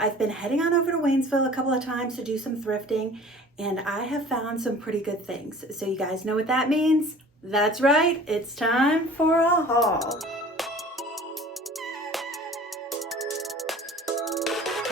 I've been heading on over to Waynesville a couple of times to do some thrifting, and I have found some pretty good things. So you guys know what that means? That's right, it's time for a haul.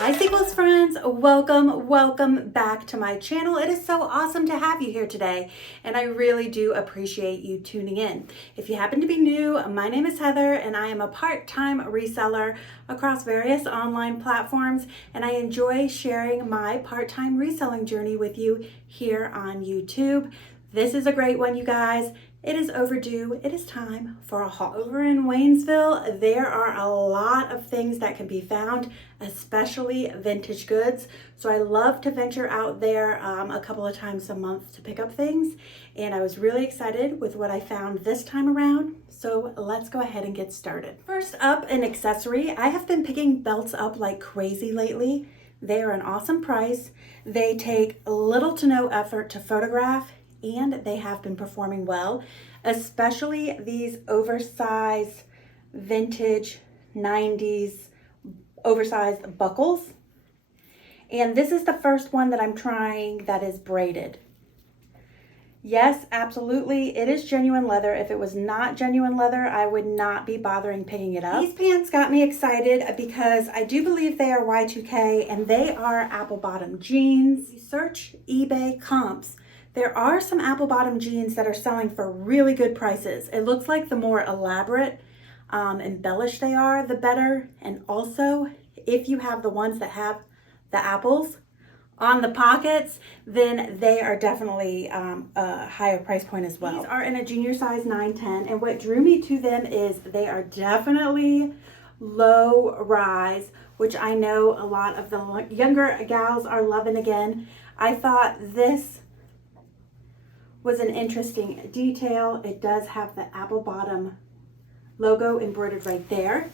Hi Sequels friends, welcome back to my channel. It is so awesome to have you here today, and I really do appreciate you tuning in. If you happen to be new, my name is Heather and I am a part-time reseller across various online platforms, and I enjoy sharing my part-time reselling journey with you here on YouTube. This is a great one, you guys. It is overdue. It is time for a haul. Over in Waynesville, there are a lot of things that can be found, especially vintage goods. So I love to venture out there a couple of times a month to pick up things. And I was really excited with what I found this time around. So let's go ahead and get started. First up, an accessory. I have been picking belts up like crazy lately. They are an awesome price. They take little to no effort to photograph, and they have been performing well, especially these oversized vintage 90s oversized buckles. And this is the first one that I'm trying that is braided. Yes, absolutely, it is genuine leather. If it was not genuine leather, I would not be bothering picking it up. These pants got me excited because I do believe they are Y2K, and they are apple bottom jeans. Search eBay comps. There are some apple bottom jeans that are selling for really good prices. It looks like the more elaborate, embellished they are, the better. And also, if you have the ones that have the apples on the pockets, then they are definitely a higher price point as well. These are in a junior size 9-10, and what drew me to them is they are definitely low rise, which I know a lot of the younger gals are loving again. I thought this was an interesting detail. It does have the apple bottom logo embroidered right there.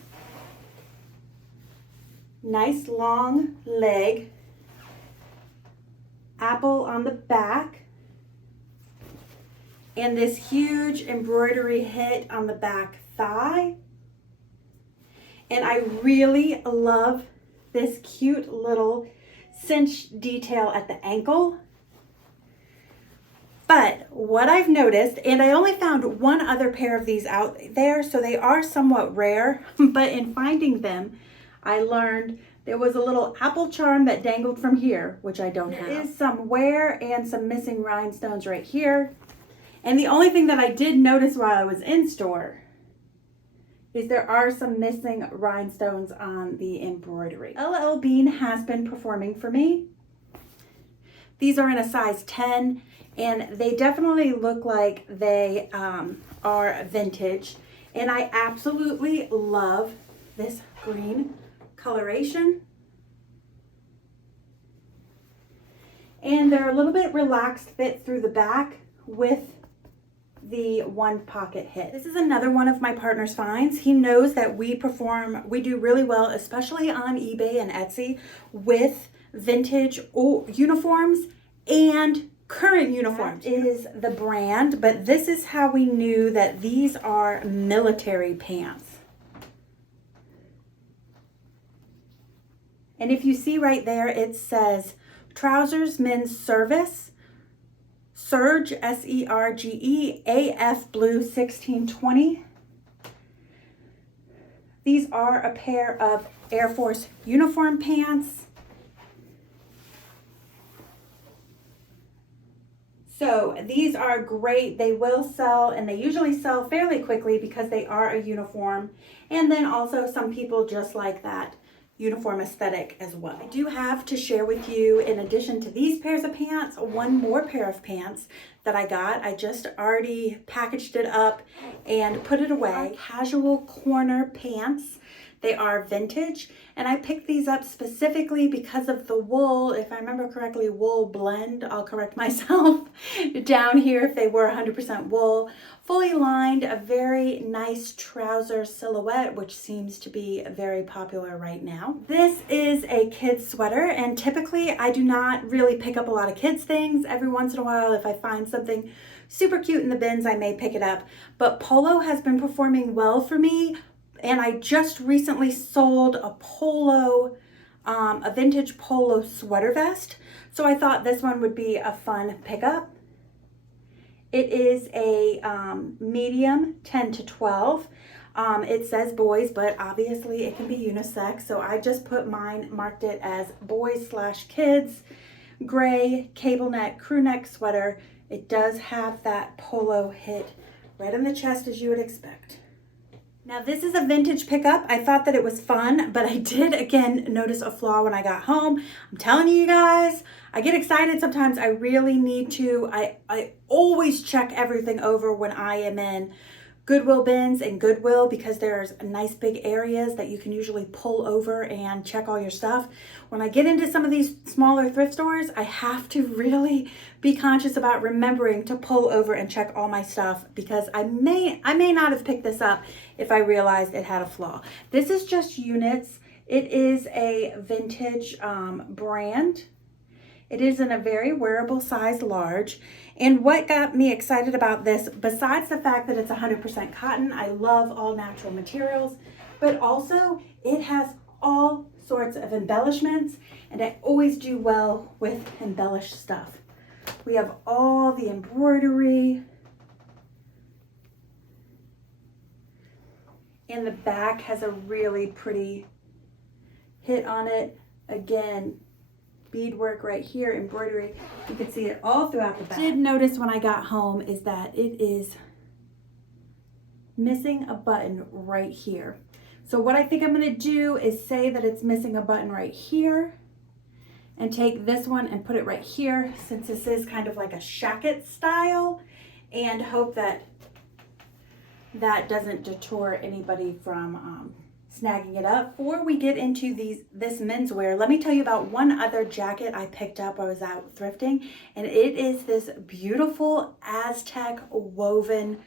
Nice long leg. Apple on the back. And this huge embroidery hit on the back thigh. And I really love this cute little cinch detail at the ankle. But what I've noticed, and I only found one other pair of these out there, so they are somewhat rare, but in finding them, I learned there was a little apple charm that dangled from here, which I don't have. There is some wear and some missing rhinestones right here. And the only thing that I did notice while I was in store is there are some missing rhinestones on the embroidery. LL Bean has been performing for me. These are in a size 10. And they definitely look like they are vintage. And I absolutely love this green coloration. And they're a little bit relaxed fit through the back with the one pocket hit. This is another one of my partner's finds. He knows that we do really well, especially on eBay and Etsy, with vintage uniforms and current uniforms. Is the brand, but this is how we knew that these are military pants. And if you see right there, it says trousers men's service, Serge, S-E-R-G-E, AF blue 1620. These are a pair of Air Force uniform pants. So these are great. They will sell, and they usually sell fairly quickly because they are a uniform. And then also some people just like that uniform aesthetic as well. I do have to share with you, in addition to these pairs of pants, one more pair of pants that I got. I just already packaged it up and put it away. Casual corner pants. They are vintage, and I picked these up specifically because of the wool. If I remember correctly, wool blend. I'll correct myself down here if they were 100% wool. Fully lined, a very nice trouser silhouette, which seems to be very popular right now. This is a kid's sweater, and typically I do not really pick up a lot of kids things. Every once in a while, if I find something super cute in the bins, I may pick it up. But polo has been performing well for me. And I just recently sold a polo a vintage polo sweater vest. So I thought this one would be a fun pickup. It is a medium 10 to 12. It says boys, but obviously it can be unisex. So I just put mine, marked it as boys/kids, gray cable neck crew neck sweater. It does have that polo hit right on the chest as you would expect. Now this is a vintage pickup. I thought that it was fun, but I did again notice a flaw when I got home. I'm telling you guys, I get excited sometimes. I really need to. I always check everything over when I am in Goodwill bins and Goodwill, because there's nice big areas that you can usually pull over and check all your stuff. When I get into some of these smaller thrift stores, I have to really be conscious about remembering to pull over and check all my stuff, because I may not have picked this up if I realized it had a flaw. This is just units. It is a vintage brand. It is in a very wearable size large. And what got me excited about this, besides the fact that it's 100% cotton, I love all natural materials, but also it has all sorts of embellishments, and I always do well with embellished stuff. We have all the embroidery. And the back has a really pretty hit on it. Again, beadwork right here, embroidery. You can see it all throughout the back. Did notice when I got home is that it is missing a button right here. So what I think I'm going to do is say that it's missing a button right here, and take this one and put it right here, since this is kind of like a shacket style, and hope that that doesn't deter anybody from snagging it up. Before we get into this menswear, let me tell you about one other jacket I picked up while I was out thrifting, and it is this beautiful Aztec woven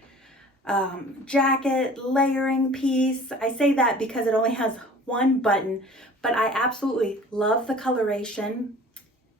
jacket layering piece. I say that because it only has one button, but I absolutely love the coloration.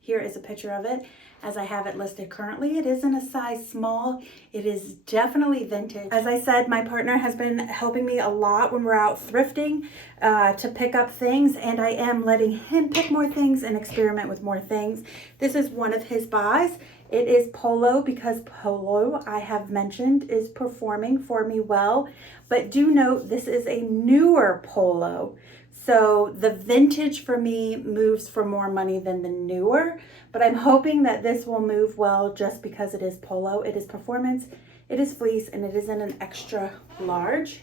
Here is a picture of it as I have it listed currently. It is in a size small. It is definitely vintage. As I said, my partner has been helping me a lot when we're out thrifting to pick up things, and I am letting him pick more things and experiment with more things. This is one of his buys. It is polo, because polo, I have mentioned, is performing for me well, but do note this is a newer polo. So the vintage for me moves for more money than the newer, but I'm hoping that this will move well just because it is polo. It is performance, it is fleece, and it is in an extra large.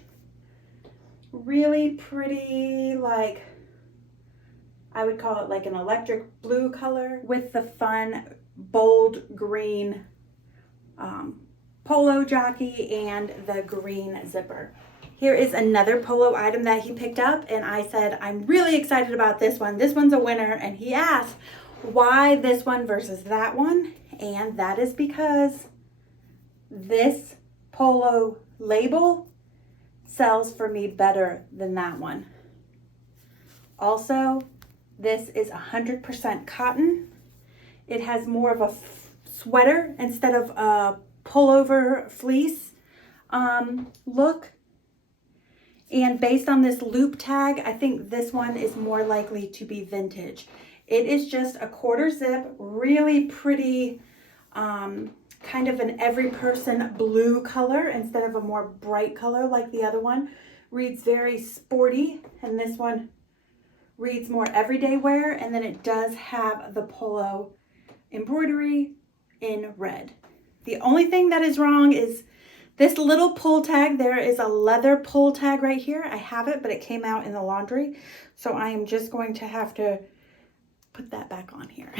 Really pretty, like, I would call it like an electric blue color with the fun bold green polo jockey and the green zipper. Here is another polo item that he picked up, and I said, I'm really excited about this one. This one's a winner. And he asked, why this one versus that one? And that is because this polo label sells for me better than that one. Also, this is 100% cotton. It has more of a sweater instead of a pullover fleece look. And based on this loop tag, I think this one is more likely to be vintage. It is just a quarter zip, really pretty, kind of an every person blue color instead of a more bright color like the other one. Reads very sporty, and this one reads more everyday wear. And then it does have the polo embroidery in red. The only thing that is wrong is this little pull tag. There is a leather pull tag right here. I have it, but it came out in the laundry. So I am just going to have to put that back on here.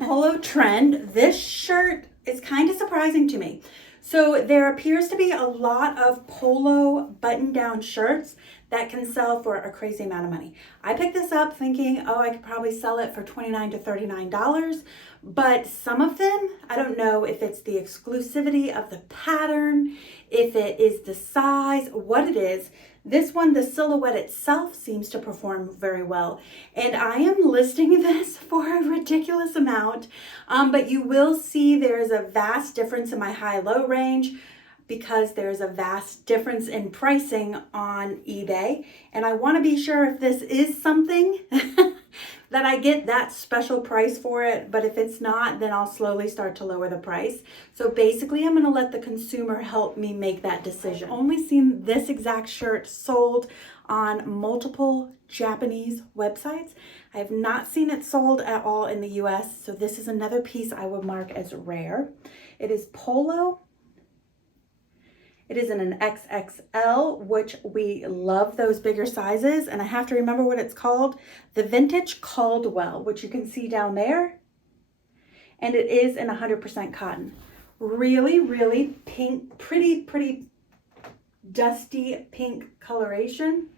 Polo trend. This shirt is kind of surprising to me. So there appears to be a lot of polo button-down shirts that can sell for a crazy amount of money. I picked this up thinking, oh, I could probably sell it for $29 to $39. But some of them, I don't know if it's the exclusivity of the pattern, if it is the size, what it is. This one, the silhouette itself seems to perform very well. And I am listing this for a ridiculous amount. But you will see there is a vast difference in my high-low range. because there's a vast difference in pricing on eBay. And I want to be sure if this is something that I get that special price for it. But if it's not, then I'll slowly start to lower the price. So basically, I'm going to let the consumer help me make that decision. I've only seen this exact shirt sold on multiple Japanese websites. I have not seen it sold at all in the US. So this is another piece I would mark as rare. It is polo. It is in an XXL, which we love those bigger sizes. And I have to remember what it's called. The Vintage Caldwell, which you can see down there. And it is in 100% cotton. Really, really pink, pretty dusty pink coloration.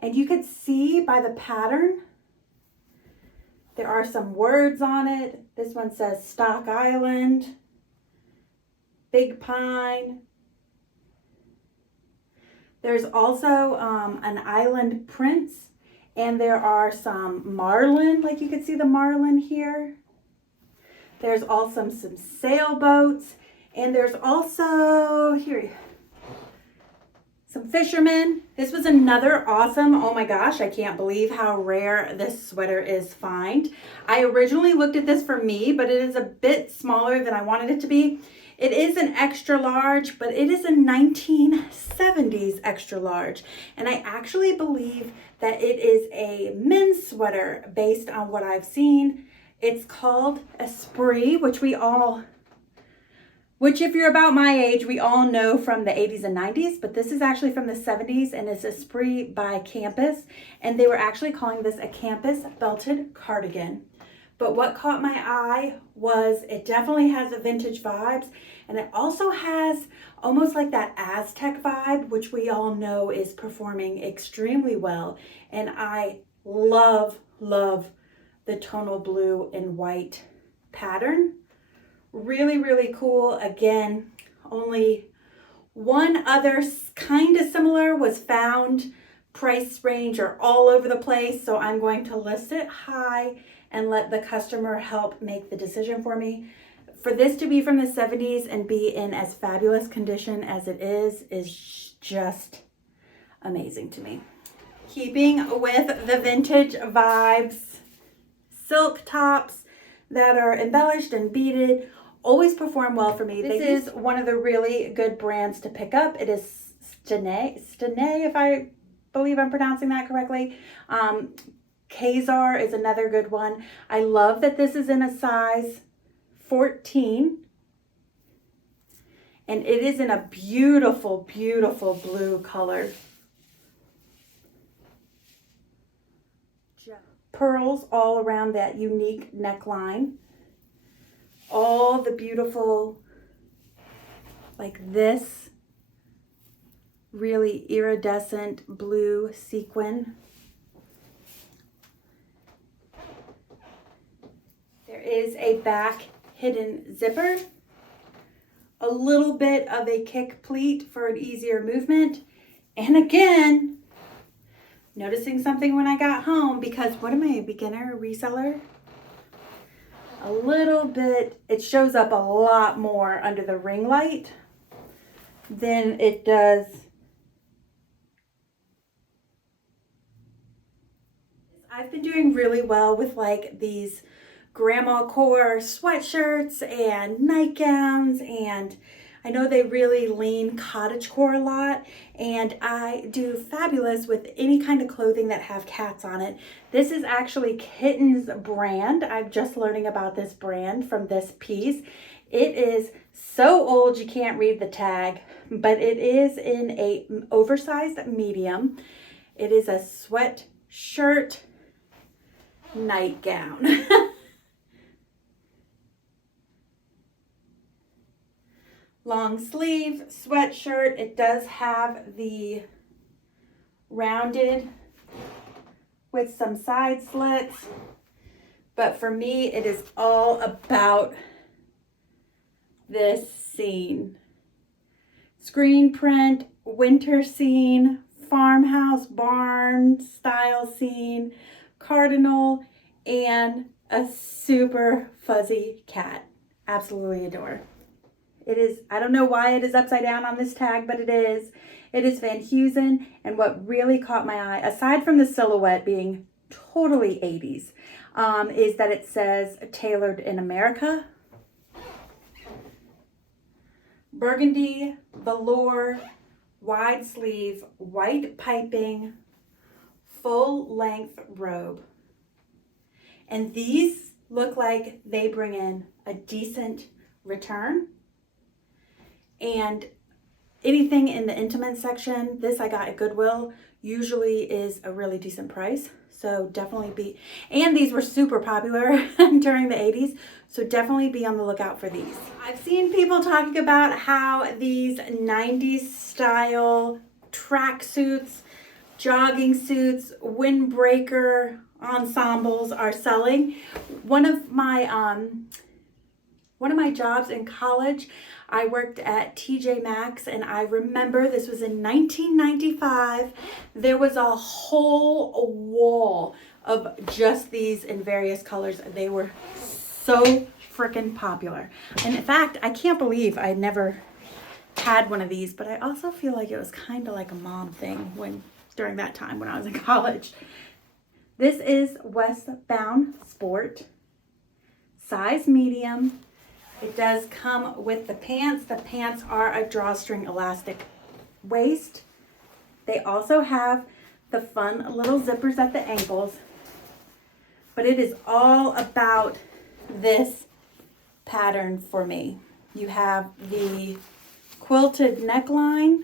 And you could see by the pattern, there are some words on it. This one says Stock Island, Big Pine. There's also an island prints, and there are some marlin, like you can see the marlin here. There's also some sailboats, and there's also, here, some fishermen. This was another awesome, oh my gosh, I can't believe how rare this sweater is find. I originally looked at this for me, but it is a bit smaller than I wanted it to be. It is an extra large, but it is a 1970s extra large. And I actually believe that it is a men's sweater based on what I've seen. It's called Esprit, which if you're about my age, we all know from the 80s and 90s, but this is actually from the 70s, and it's Esprit by Campus. And they were actually calling this a campus belted cardigan. But what caught my eye was it definitely has a vintage vibes, and it also has almost like that Aztec vibe, which we all know is performing extremely well. And I love the tonal blue and white pattern. Really, really cool. Again, only one other kind of similar was found. Price range are all over the place, so I'm going to list it high and let the customer help make the decision for me. For this to be from the 70s and be in as fabulous condition as it is just amazing to me. Keeping with the vintage vibes, silk tops that are embellished and beaded always perform well for me. This is one of the really good brands to pick up. It is Stene, if I believe I'm pronouncing that correctly. Kazar is another good one. I love that this is in a size 14. And it is in a beautiful, beautiful blue color. Pearls all around that unique neckline. All the beautiful, like this, really iridescent blue sequin. There is a back hidden zipper, a little bit of a kick pleat for an easier movement. And again, noticing something when I got home, because what am I, a beginner reseller? A little bit, it shows up a lot more under the ring light than it does. I've been doing really well with like these grandma core sweatshirts and nightgowns, and I know they really lean cottagecore a lot, and I do fabulous with any kind of clothing that have cats on it. This is actually Kitten's brand. I'm just learning about this brand from this piece. It is so old you can't read the tag, but it is in a oversized medium. It is a sweatshirt nightgown. Long sleeve sweatshirt. It does have the rounded with some side slits, but for me it is all about this scene. Screen print, winter scene, farmhouse barn style scene, cardinal, and a super fuzzy cat. Absolutely adore. It is, I don't know why it is upside down on this tag, but it is. It is Van Heusen, and what really caught my eye, aside from the silhouette being totally 80s, is that it says tailored in America. Burgundy, velour, wide sleeve, white piping, full length robe. And these look like they bring in a decent return. And anything in the intimate section, this I got at Goodwill, usually is a really decent price. So definitely be, and these were super popular during the 80s. So definitely be on the lookout for these. I've seen people talking about how these 90s style tracksuits, jogging suits, windbreaker ensembles are selling. One of my jobs in college, I worked at TJ Maxx, and I remember this was in 1995. There was a whole wall of just these in various colors. They were so freaking popular. And in fact, I can't believe I never had one of these, but I also feel like it was kind of like a mom thing during that time when I was in college. This is Westbound Sport, size medium. It does come with the pants. The pants are a drawstring elastic waist. They also have the fun little zippers at the ankles, but it is all about this pattern for me. You have the quilted neckline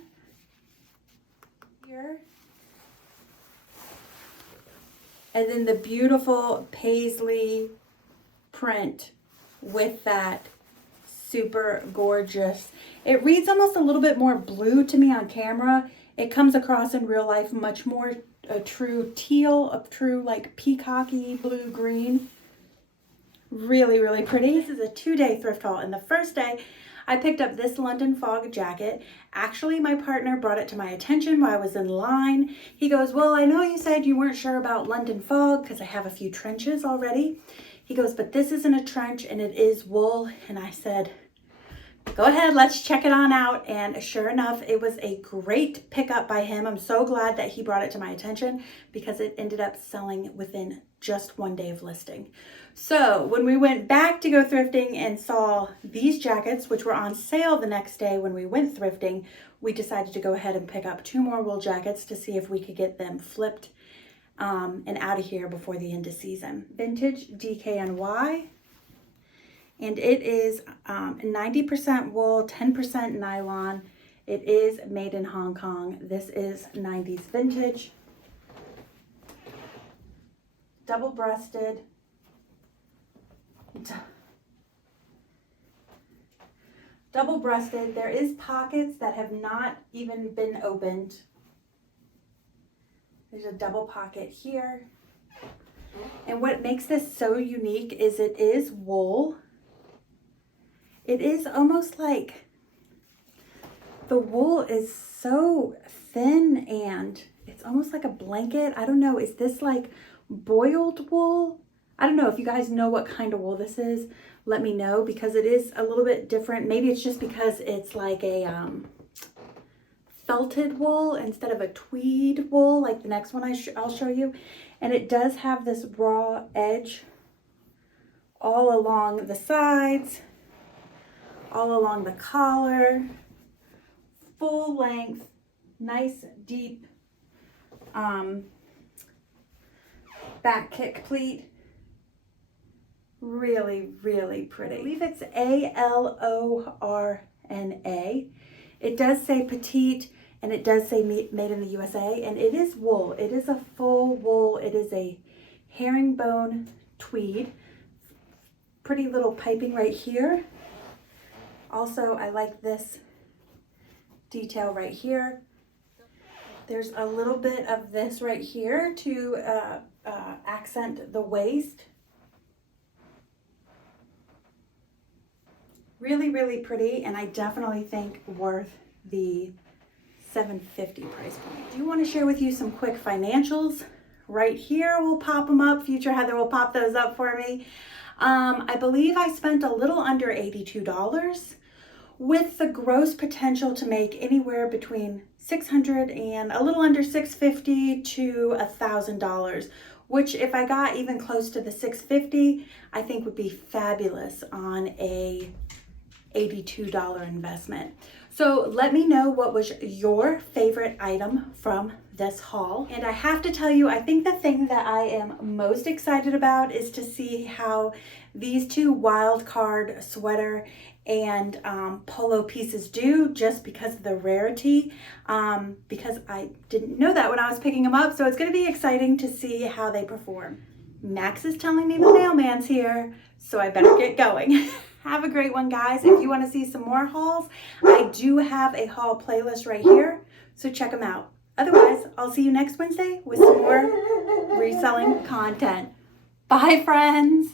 here, and then the beautiful paisley print with that super gorgeous. It reads almost a little bit more blue to me on camera. It comes across in real life much more a true teal, a true like peacocky blue green. Really, really pretty. This is a 2-day thrift haul, and the first day I picked up this London Fog jacket. Actually, my partner brought it to my attention while I was in line. He goes, well, I know you said you weren't sure about London Fog because I have a few trenches already. He goes, but this isn't a trench and it is wool. And I said, go ahead, let's check it on out. And sure enough, it was a great pickup by him. I'm so glad that he brought it to my attention because it ended up selling within just 1 day of listing. So when we went back to go thrifting and saw these jackets, which were on sale the next day when we went thrifting, we decided to go ahead and pick up 2 more wool jackets to see if we could get them flipped and out of here before the end of season. Vintage DKNY, and it is 90% wool, 10% nylon. It is made in Hong Kong. This is 90s vintage, double-breasted, double-breasted. There is pockets that have not even been opened. There's a double pocket here. And what makes this so unique is it is wool. It is almost like the wool is so thin and it's almost like a blanket. I don't know, is this like boiled wool? I don't know if you guys know what kind of wool this is. Let me know because it is a little bit different. Maybe it's just because it's like a felted wool instead of a tweed wool like the next one I'll show you. And it does have this raw edge all along the sides, all along the collar, full length, nice deep back kick pleat. Really, really pretty. I believe it's ALORNA. It does say petite, and it does say made in the USA, and it is wool. It is a full wool. It is a herringbone tweed. Pretty little piping right here. Also, I like this detail right here. There's a little bit of this right here to accent the waist. Really, really pretty, and I definitely think worth the $7.50 price point. I do want to share with you some quick financials. Right here, we'll pop them up. Future Heather will pop those up for me. I believe I spent a little under $82, with the gross potential to make anywhere between $600 and a little under $650 to $1,000, which if I got even close to the $650, I think would be fabulous on a $82 investment. So let me know what was your favorite item from this haul. And I have to tell you, I think the thing that I am most excited about is to see how these two wild card sweater and polo pieces do, just because of the rarity, because I didn't know that when I was picking them up. So it's going to be exciting to see how they perform. Max is telling me the mailman's here, so I better get going. Have a great one, guys. If you want to see some more hauls, I do have a haul playlist right here, so check them out. Otherwise, I'll see you next Wednesday with some more reselling content. Bye, friends.